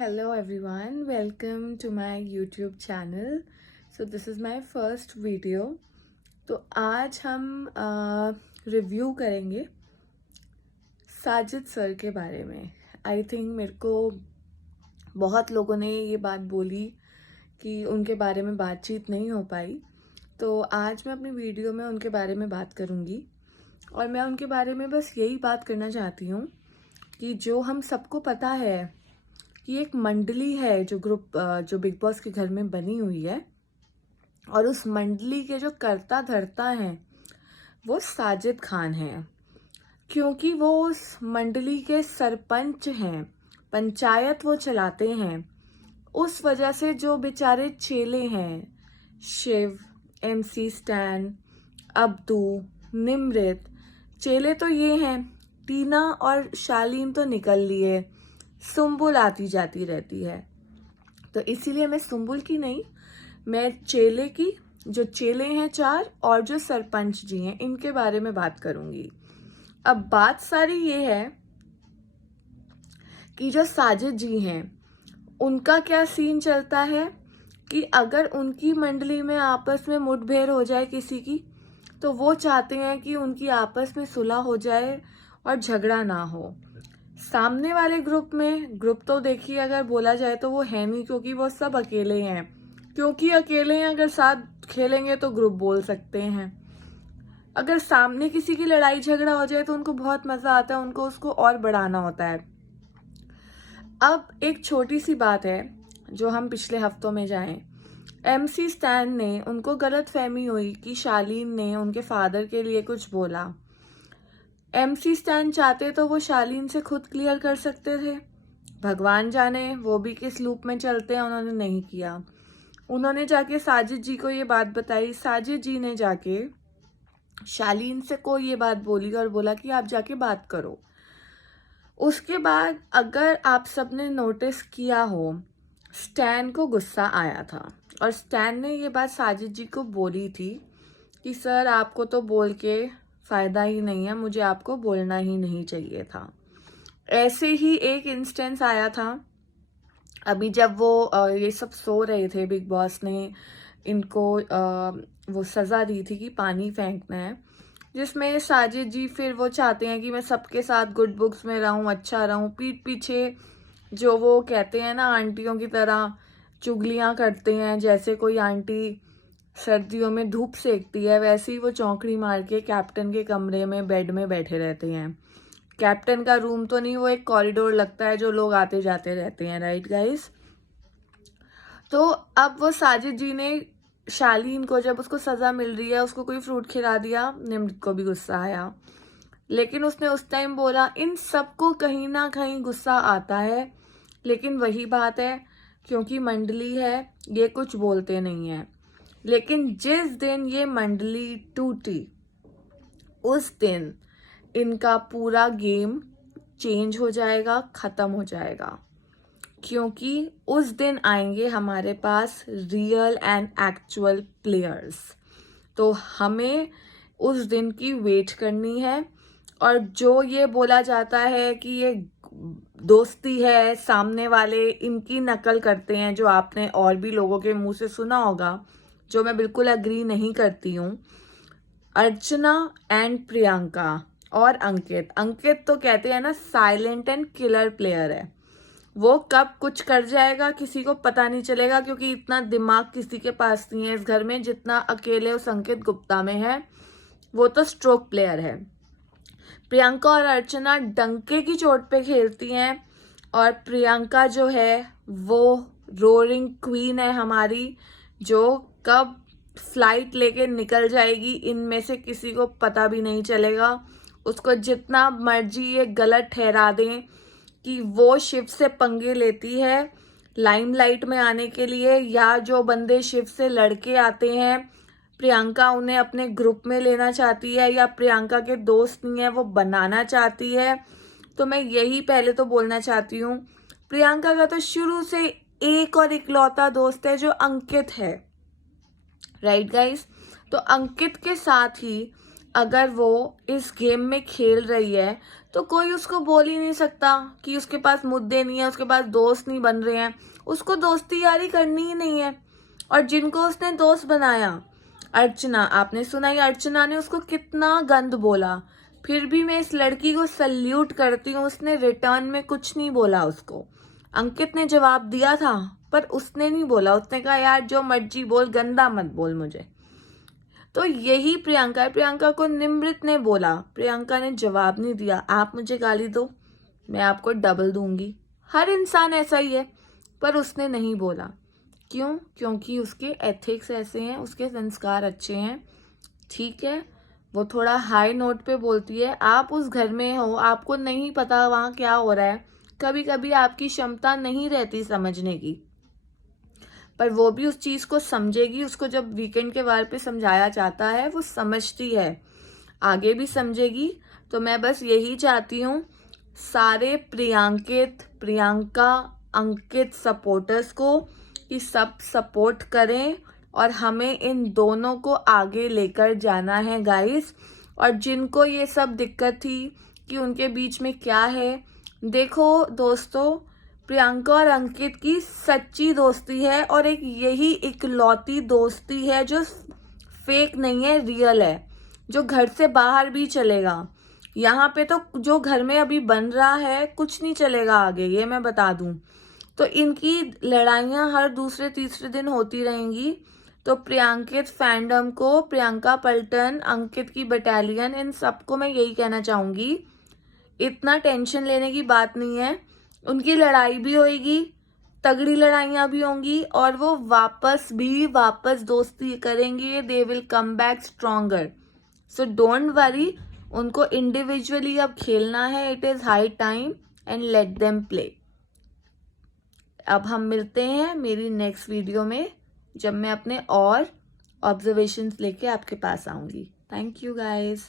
Hello everyone, welcome to my YouTube channel. So this is my first video. तो आज हम review करेंगे Sajid sir के बारे में. आई थिंक मेरे को बहुत लोगों ने ये बात बोली कि उनके बारे में बातचीत नहीं हो पाई. तो आज मैं अपनी वीडियो में उनके बारे में बात करूँगी और मैं उनके बारे में बस यही बात करना चाहती हूँ कि जो हम सबको पता है कि एक मंडली है जो बिग बॉस के घर में बनी हुई है और उस मंडली के जो कर्ता धर्ता हैं वो साजिद खान हैं, क्योंकि वो उस मंडली के सरपंच हैं, पंचायत वो चलाते हैं. उस वजह से जो बेचारे चेले हैं, शिव, MC स्टैन, अब्दू, निमृत, चेले तो ये हैं. टीना और शालीन तो निकल लिए, सुम्बुल आती जाती रहती है. तो इसीलिए मैं सुम्बुल की नहीं, मैं चेले की, जो चेले हैं चार और जो सरपंच जी हैं, इनके बारे में बात करूंगी. अब बात सारी ये है कि जो साजिद जी हैं उनका क्या सीन चलता है कि अगर उनकी मंडली में आपस में मुठभेड़ हो जाए किसी की, तो वो चाहते हैं कि उनकी आपस में सुलह हो जाए और झगड़ा ना हो. सामने वाले ग्रुप तो देखिए, अगर बोला जाए तो वो है नहीं, क्योंकि वो सब अकेले हैं. क्योंकि अकेले हैं, अगर साथ खेलेंगे तो ग्रुप बोल सकते हैं. अगर सामने किसी की लड़ाई झगड़ा हो जाए तो उनको बहुत मजा आता है, उनको उसको और बढ़ाना होता है. अब एक छोटी सी बात है जो हम पिछले हफ्तों में जाएं. MC स्टैन ने, उनको गलत फहमी हुई कि शालीन ने उनके फादर के लिए कुछ बोला. MC स्टैन चाहते तो वो शालीन से खुद क्लियर कर सकते थे. भगवान जाने वो भी किस लूप में चलते हैं, उन्होंने नहीं किया. उन्होंने जाके साजिद जी को ये बात बताई. साजिद जी ने जाके शालीन से को ये बात बोली और बोला कि आप जाके बात करो. उसके बाद अगर आप सबने नोटिस किया हो, स्टैन को गुस्सा आया था और स्टैन ने ये बात साजिद जी को बोली थी कि सर आपको तो बोल के फ़ायदा ही नहीं है, मुझे आपको बोलना ही नहीं चाहिए था. ऐसे ही एक इंस्टेंस आया था अभी जब वो ये सब सो रहे थे. बिग बॉस ने इनको वो सज़ा दी थी कि पानी फेंकना है, जिसमें साजिद जी फिर वो चाहते हैं कि मैं सबके साथ गुड बुक्स में रहूं, अच्छा रहूं. पीठ पीछे जो वो कहते हैं ना, आंटियों की तरह चुगलियां करते हैं. जैसे कोई आंटी सर्दियों में धूप सेकती है, वैसे ही वो चौंकड़ी मार के कैप्टन के कमरे में बेड में बैठे रहते हैं. कैप्टन का रूम तो नहीं, वो एक कॉरिडोर लगता है जो लोग आते जाते रहते हैं. Right guys? तो अब वो साजिद जी ने शालीन को, जब उसको सजा मिल रही है, उसको कोई फ्रूट खिला दिया. निम्रत को भी गुस्सा आया, लेकिन उसने उस टाइम बोला. इन सबको कहीं ना कहीं गुस्सा आता है, लेकिन वही बात है, क्योंकि मंडली है, ये कुछ बोलते नहीं है. लेकिन जिस दिन ये मंडली टूटी, उस दिन इनका पूरा गेम चेंज हो जाएगा, खत्म हो जाएगा. क्योंकि उस दिन आएंगे हमारे पास रियल एंड एक्चुअल प्लेयर्स. तो हमें उस दिन की वेट करनी है. और जो ये बोला जाता है कि ये दोस्ती है, सामने वाले इनकी नकल करते हैं, जो आपने और भी लोगों के मुंह से सुना होगा, जो मैं बिल्कुल अग्री नहीं करती हूँ. अर्चना एंड प्रियंका और अंकित तो कहते हैं ना, साइलेंट एंड किलर प्लेयर है. वो कब कुछ कर जाएगा किसी को पता नहीं चलेगा, क्योंकि इतना दिमाग किसी के पास नहीं है इस घर में जितना अकेले उस अंकित गुप्ता में है. वो तो स्ट्रोक प्लेयर है. प्रियंका और अर्चना डंके की चोट पे खेलती हैं, और प्रियंका जो है वो रोरिंग क्वीन है हमारी, जो कब फ्लाइट लेके निकल जाएगी इनमें से किसी को पता भी नहीं चलेगा. उसको जितना मर्जी ये गलत ठहरा दें कि वो शिव से पंगे लेती है लाइमलाइट में आने के लिए, या जो बंदे शिव से लड़के आते हैं प्रियंका उन्हें अपने ग्रुप में लेना चाहती है, या प्रियंका के दोस्त नहीं है वो बनाना चाहती है. तो मैं यही पहले तो बोलना चाहती हूँ, प्रियंका का तो शुरू से एक और इकलौता दोस्त है जो अंकित है. Right guys? तो अंकित के साथ ही अगर वो इस गेम में खेल रही है, तो कोई उसको बोल ही नहीं सकता कि उसके पास मुद्दे नहीं है, उसके पास दोस्त नहीं बन रहे हैं। उसको दोस्ती यारी करनी ही नहीं है। और जिनको उसने दोस्त बनाया, अर्चना, आपने सुना ही अर्चना ने उसको कितना गंद बोला, फिर भी मैं इस लड़की को सल्यूट करती हूँ, उसने रिटर्न में कुछ नहीं बोला उसको। अंकित ने जवाब दिया था पर उसने नहीं बोला, उसने कहा यार जो मर्जी बोल, गंदा मत बोल मुझे। तो यही प्रियंका है। प्रियंका को निमृत ने बोला, प्रियंका ने जवाब नहीं दिया, आप मुझे गाली दो मैं आपको डबल दूंगी। हर इंसान ऐसा ही है, पर उसने नहीं बोला। क्यों? क्योंकि उसके एथिक्स ऐसे हैं, उसके संस्कार अच्छे हैं। ठीक है, वो थोड़ा हाई नोट पे बोलती है। आप उस घर में हो, आपको नहीं पता वहाँ क्या हो रहा है, कभी कभी आपकी क्षमता नहीं रहती समझने की, पर वो भी उस चीज़ को समझेगी। उसको जब वीकेंड के वार पे समझाया जाता है वो समझती है, आगे भी समझेगी। तो मैं बस यही चाहती हूँ सारे प्रियंका अंकित सपोर्टर्स को कि सब सपोर्ट करें और हमें इन दोनों को आगे लेकर जाना है गाइस। और जिनको ये सब दिक्कत थी कि उनके बीच में क्या है, देखो दोस्तों, प्रियंका और अंकित की सच्ची दोस्ती है और एक यही इकलौती दोस्ती है जो फेक नहीं है, रियल है, जो घर से बाहर भी चलेगा। यहाँ पे तो जो घर में अभी बन रहा है कुछ नहीं चलेगा आगे, ये मैं बता दूं। तो इनकी लड़ाइयाँ हर दूसरे तीसरे दिन होती रहेंगी। तो प्रियंकित फैंडम को, प्रियंका पल्टन, अंकित की बटालियन, इन सबको मैं यही कहना चाहूंगी, इतना टेंशन लेने की बात नहीं है। उनकी लड़ाई भी होगी, तगड़ी लड़ाइयाँ भी होंगी और वो वापस दोस्ती करेंगे। They will come back stronger. So don't worry, उनको इंडिविजुअली अब खेलना है। It is high time and let them play. अब हम मिलते हैं मेरी नेक्स्ट वीडियो में, जब मैं अपने और ऑब्जर्वेशंस लेके आपके पास आऊंगी। Thank you guys.